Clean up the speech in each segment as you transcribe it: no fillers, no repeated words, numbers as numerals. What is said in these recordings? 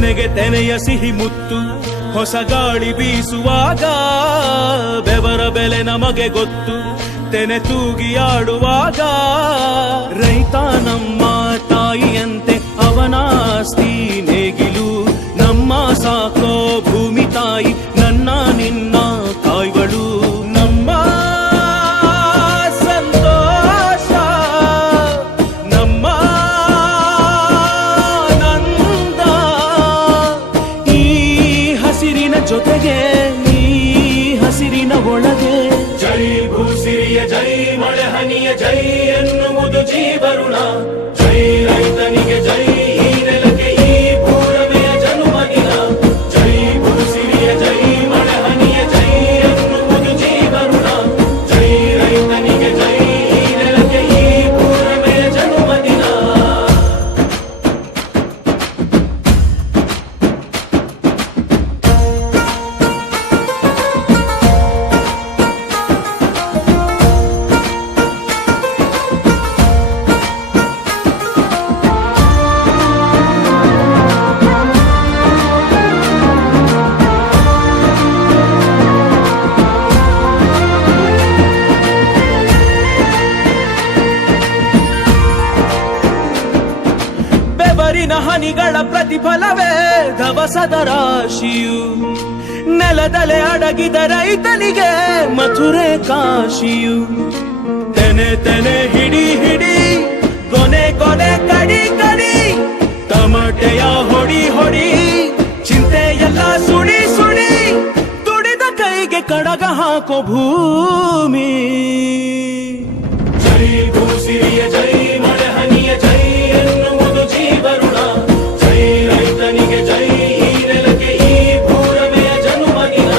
ತೆನೆಗೆ ತೆನೆಯ ಸಿಹಿ ಮುತ್ತು ಹೊಸ ಗಾಳಿ ಬೀಸುವಾಗ ಬೆವರ ಬೆಲೆ ನಮಗೆ ಗೊತ್ತು ತೆನೆ ತೂಗಿ ಆಡುವಾಗ ರೈತ ನಮ್ಮ ತಾಯಿಯಂತೆ ಅವನಾಸ್ತಿ ನೇಗಿಲು ನಮ್ಮ ಸಾಕೋ ಭೂಮಿ ತಾಯಿ ನನ್ನ ನಿನ್ನ ಕಾಯ್ಗಳು ನಮ್ಮ ಸಂತೋಷ ನಮ್ಮ ನಂದ ಈ ಹಸಿರಿನ ಜೊತೆಗೆ ಈ ಹಸಿರಿನ ಒಳಗೆ ಜೈ ಭೂಸಿರಿಯ ಜೈ ಮಳೆ ಹನಿಯ ಜೈ ಎನ್ನುವುದು ಜೀವರುಣ ಜೈ ರೈತನಿಗೆ ಜೈ ಈ ನೆಲಕ್ಕೆ ಈ ಭೂರಮೆಯ ಜನುಮದಿನ ಜೈ ಭೂಸಿರಿಯ ಜೈ ಮಳೆ ಹನಿಯ ಜೈ ಎನ್ನುವುದು ಜೀವರುಣ ಜೈ ರೈತನಿಗೆ ಜೈ ಈ ನೆಲಕ್ಕೆ ಈ ಭೂರಮೆಯ ಜನುಮದಿನ ಬೆವರಿನ ಹನಿಗಳ ಪ್ರತಿಫಲವೇ ಧವಸದ ರಾಶಿಯು ನೆಲದಲೆ ಅಡಗಿದ ರೈತನಿಗೆ ಮಥುರೆ ಕಾಶಿಯು ತೆನೆ ತೆನೆ ಹಿಡಿ ಹಿಡಿ ಕೊನೆ ಕೊನೆ ಕಡಿ ಕಡಿ ತಮಟೆಯ ಹೊಡಿ ಹೊಡಿ ಚಿಂತೆಯೆಲ್ಲ ಸುಡಿ ಸುಡಿ ದುಡಿದ ಕೈಗೆ ಕಡಗ ಹಾಕೋ ಭೂಮಿ ಜೈ ಭೂಸಿರಿಯ ಜೈ ಮಳೆ ಹನಿಯ ಜೈ ಎನ್ನುವುದು ಜೀವರುಣ ಜೈ ರೈತನಿಗೆ ಜೈ ಈ ನೆಲಕ್ಕೆ ಈ ಭೂರಮೆಯ ಜನುಮದಿನ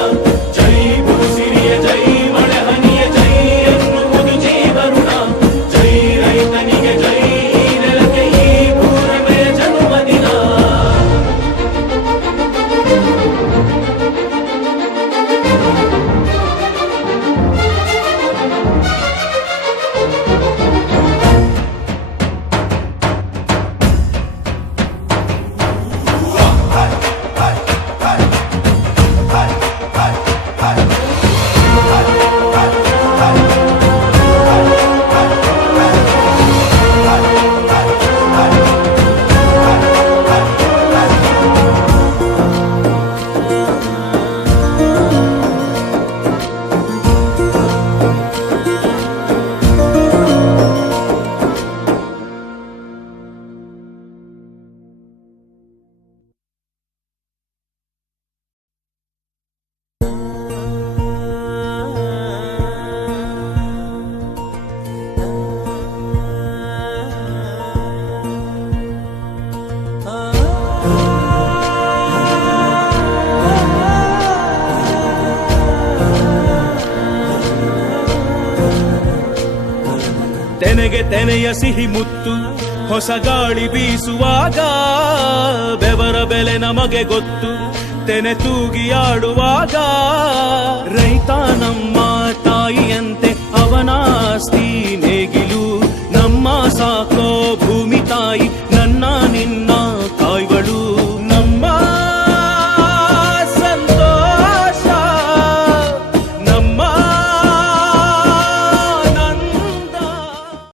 ಜೈ ಭೂಸಿರಿಯ ಜೈ ಮಳೆ ಹನಿಯ ಜೈ ಎನ್ನುವುದು ಜೀವರುಣ ಜೈ ರೈತನಿಗೆ ಜೈ ಈ ನೆಲಕ್ಕೆ ಈ ಭೂರಮೆಯ ಜನುಮದಿನ ತೆನೆಗೆ ತೆನೆಯ ಸಿಹಿ ಮುತ್ತು ಹೊಸ ಗಾಳಿ ಬೀಸುವಾಗ ಬೆವರ ಬೆಲೆ ನಮಗೆ ಗೊತ್ತು ತೆನೆ ತೂಗಿ ಆಡುವಾಗ ರೈತ ನಮ್ಮ ತಾಯಿಯಂತೆ ಅವನಾಸ್ತಿ